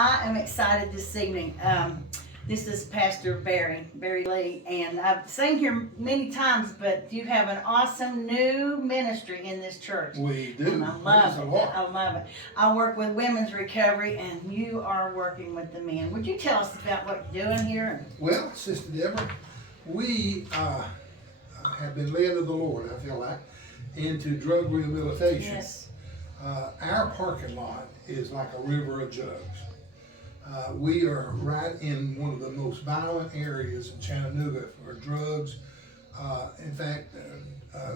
I am excited this evening. This is Pastor Barry Lee, and I've seen here many times, but you have an awesome new ministry in this church. We do. And I love it. I love it. I work with women's recovery, and you are working with the men. Would you tell us about what you're doing here? Well, Sister Debra, we have been led of the Lord, I feel like, into drug rehabilitation. Yes. Our parking lot is like a river of drugs. We are right in one of the most violent areas in Chattanooga for drugs. In fact,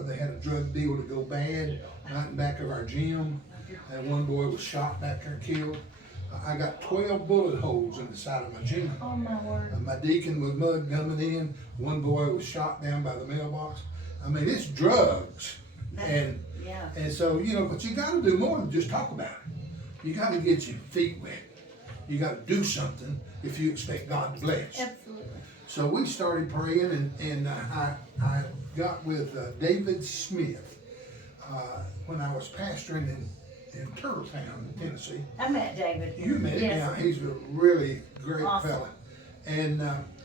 they had a drug deal to go bad right in back of our gym, and one boy was shot back there and killed. I got 12 bullet holes in the side of my gym. Oh my word. My deacon was mud coming in. One boy was shot down by the mailbox. I mean, it's drugs. And so, you know, but you got to do more than just talk about it. You got to get your feet wet. You got to do something if you expect God to bless. Absolutely. So we started praying, and I got with David Smith when I was pastoring in Turtletown, Tennessee. I met David. You met him? Yes. Yeah, he's a really great Awesome. fella. And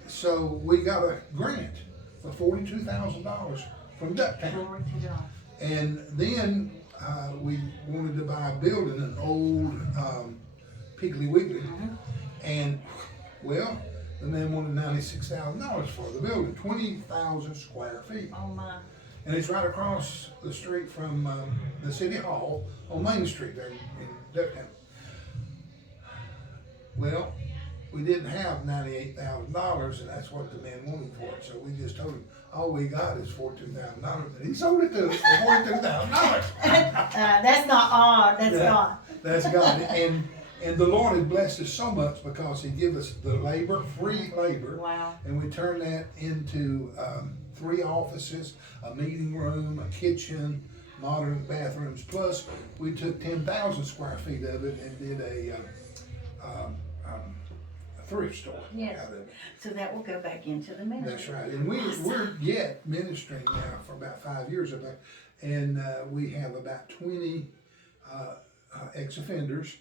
so we got a grant for $42,000 from Ducktown. Glory to God. And then we wanted to buy a building, an old Piggly Wiggly. Mm-hmm. And, well, the man wanted $96,000 for the building, 20,000 square feet. Oh my. And it's right across the street from the city hall on Main Street there in Ducktown. Well, we didn't have $98,000, and that's what the man wanted for it. So we just told him, all we got is $42,000, and he sold it to us for $42,000. That's not odd. That's God. That's God. And the Lord has blessed us so much because He gave us the labor, free labor. Wow. And we turned that into 3 offices, a meeting room, a kitchen, modern bathrooms. Plus, we took 10,000 square feet of it and did a thrift store Yes. out of it. So that will go back into the ministry. That's right. And we're yet ministering now for about 5 years of it. And we have about 20 ex-offenders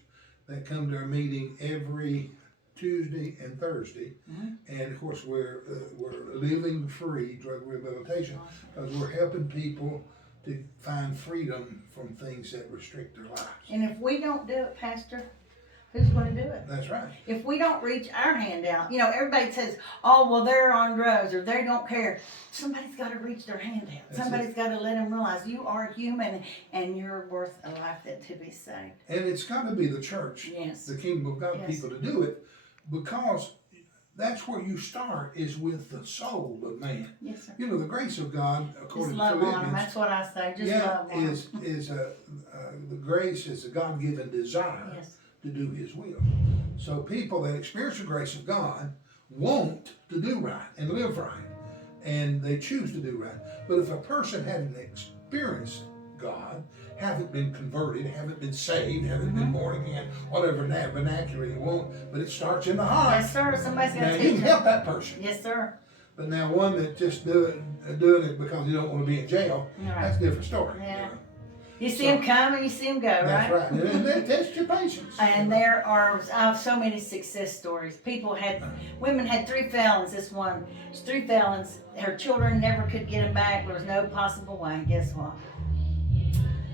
that come to our meeting every Tuesday and Thursday. Mm-hmm. And of course, we're living free drug rehabilitation because we're helping people to find freedom from things that restrict their lives. And if we don't do it, Pastor, who's going to do it? That's right. If we don't reach our hand out, you know, everybody says, oh, well, they're on drugs or they don't care. Somebody's got to reach their hand out. That's Somebody's got to let them realize you are human and you're worth a life that to be saved. And it's got to be the church, Yes. the kingdom of God Yes. people to do it, because that's where you start, is with the soul of man. Yes, sir. You know, the grace of God, Just according to love on them. Philippians, That's what I say. Just love on them. is the grace is a God-given desire Yes. to do His will. So people that experience the grace of God want to do right and live right, and they choose to do right. But if a person hadn't experienced God, haven't been converted, haven't been saved, haven't been born again, whatever vernacular you want, but it starts in the heart. Yes, sir. Somebody's got Now to you teach can them. help that person. Yes, sir. But now one that just doing it because you don't want to be in jail, Right. that's a different story. Yeah. You know? You see them come and you see them go, That's right? right. And that tests your patience. And there are, I have so many success stories. Women had 3 felons. This one, 3 felons. Her children never could get them back. There was no possible way. Guess what?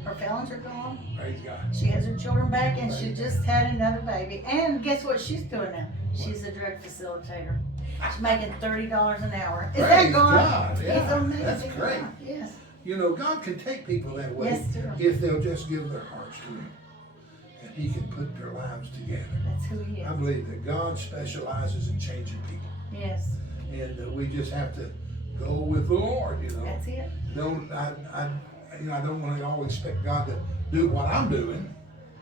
Her felons are gone. Praise God. She has her children back, and she just had another baby. And guess what she's doing now? She's a drug facilitator. She's making $30 an hour. Is that Praise God? God. Yeah, He's amazing. that's great. God. Yes. You know, God can take people that way Yes, sir. if they'll just give their hearts to Him. And He can put their lives together. That's who He is. I believe that God specializes in changing people. Yes. And we just have to go with the Lord, you know. That's it. I don't want to always expect God to do what I'm doing.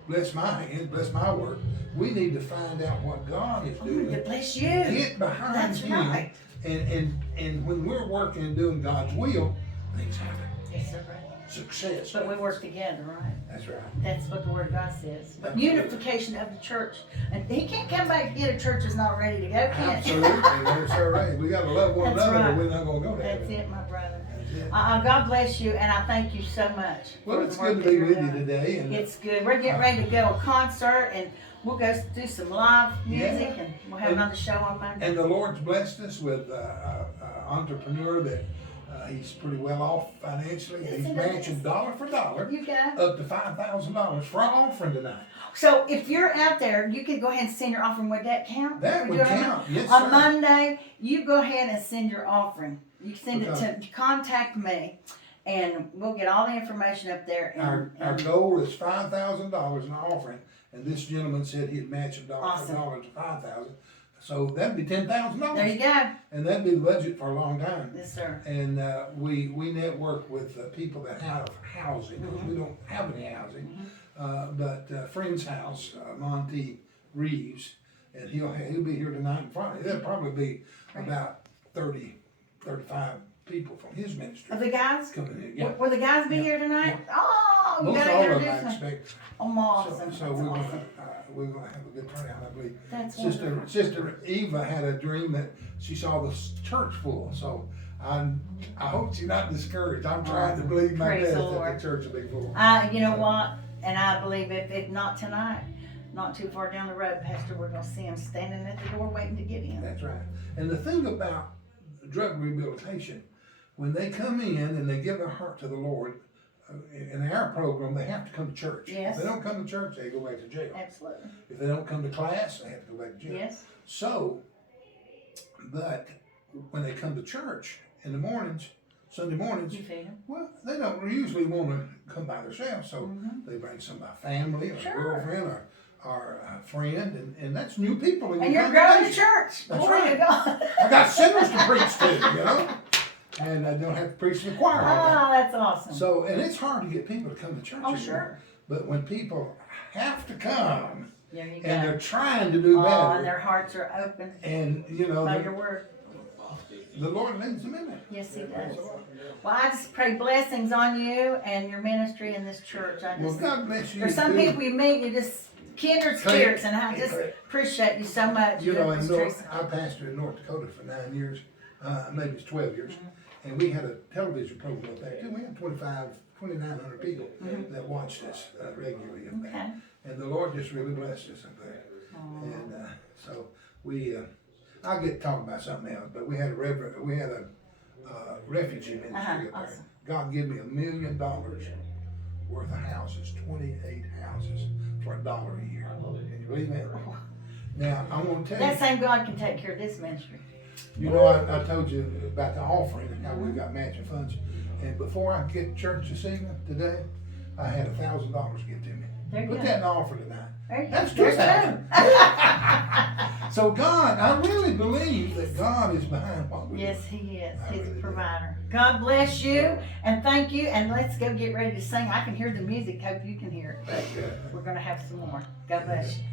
Bless my hands, bless my work. We need to find out what God is doing. To bless you. Get behind That's Him. right. And when we're working and doing God's will, things happen. Yes, sir. Success. But we work together, right? That's right. That's what the Word of God says. But Absolutely. unification of the church. And He can't come back and get a church that's not ready to go, can he? Absolutely. That's all right. We got to love one That's another, right. or we're not going to go there. That's it, my brother. That's it. God bless you, and I thank you so much. Well, for it's the work good to that be you're with you doing. today. And It's good. We're getting ready to go to a concert, and We'll go do some live music Yeah. and we'll have another show on Monday. And the Lord's blessed us with an entrepreneur that he's pretty well off financially. He's Isn't it matching nice? dollar for dollar You go. up to $5,000 for our offering tonight. So if you're out there, you can go ahead and send your offering. Would that count? That We would do it count, yes, on sir. Monday, you go ahead and send your offering. You send Okay. it to contact me, and we'll get all the information up there. Our goal is $5,000 in offering, and this gentleman said he'd match a dollar Awesome. for dollar to 5,000. So that'd be $10,000. There you go. And that'd be the budget for a long time. Yes, sir. And we network with people that have housing, because we don't have any housing. But Friend's House, Monty Reeves, and he'll be here tonight and Friday. There'll probably be about 30, 35 people from his ministry Are the guys? coming in. Yeah. Will the guys be Yeah. here tonight? Oh, you Most gotta all of them, I introduce me. expect. Oh, awesome. So That's we're awesome. gonna have a good turnout, I believe. That's Sister wonderful. Sister Eva had a dream that she saw the church full, so I hope she's not discouraged. I'm trying to believe my Praise best the that Lord. the church will be full. You know what? And I believe if not tonight, not too far down the road, Pastor, we're gonna see him standing at the door waiting to get in. That's right. And the thing about drug rehabilitation, when they come in and they give their heart to the Lord, in our program, they have to come to church. Yes. If they don't come to church, they go back to jail. Absolutely. If they don't come to class, they have to go back to jail. Yes. So, but when they come to church in the mornings, Sunday mornings, You feed him. well, they don't usually want to come by themselves, so they bring some by family or Sure. girlfriend or a friend, and that's new people in And your you're growing the congregation. church. That's Glory right. to God. I got sinners to preach to, you know, and I don't have to preach to the choir all day. Oh, that's awesome. So, and it's hard to get people to come to church Oh, anymore. sure. But when people have to come There you and go. they're trying to do Oh, and better, their hearts are open and you know, by your word. the Lord leads them in there. Yes, He does. Well, I just pray blessings on you and your ministry in this church. I Well, just, God bless you. there's some too. people you meet, you just kindred spirits, and I just appreciate you so much. You know, Miss in Teresa. I pastored in North Dakota for 9 years, maybe it's 12 years, and we had a television program up there too. We had 2,900 people that watched us regularly up there. Okay. And the Lord just really blessed us up there. And so we, I'll get to talk about something else, but we had a refugee ministry up there. Awesome. God gave me $1 million worth of houses, 28 houses for $1 a year. Can you believe that? Now, I want to tell you. That same God can take care of this ministry. You know, I told you about the offering and how we got matching funds. And before I get to church this evening, today, I had $1,000 give to me. There you Put go. that in the offering tonight. There you go. That's There's $2,000. So God, I really believe that God is behind what we do. Yes, He is. I He's really a do. provider. God bless you and thank you. And let's go get ready to sing. I can hear the music. Hope you can hear it. But we're going to have some more. God bless you.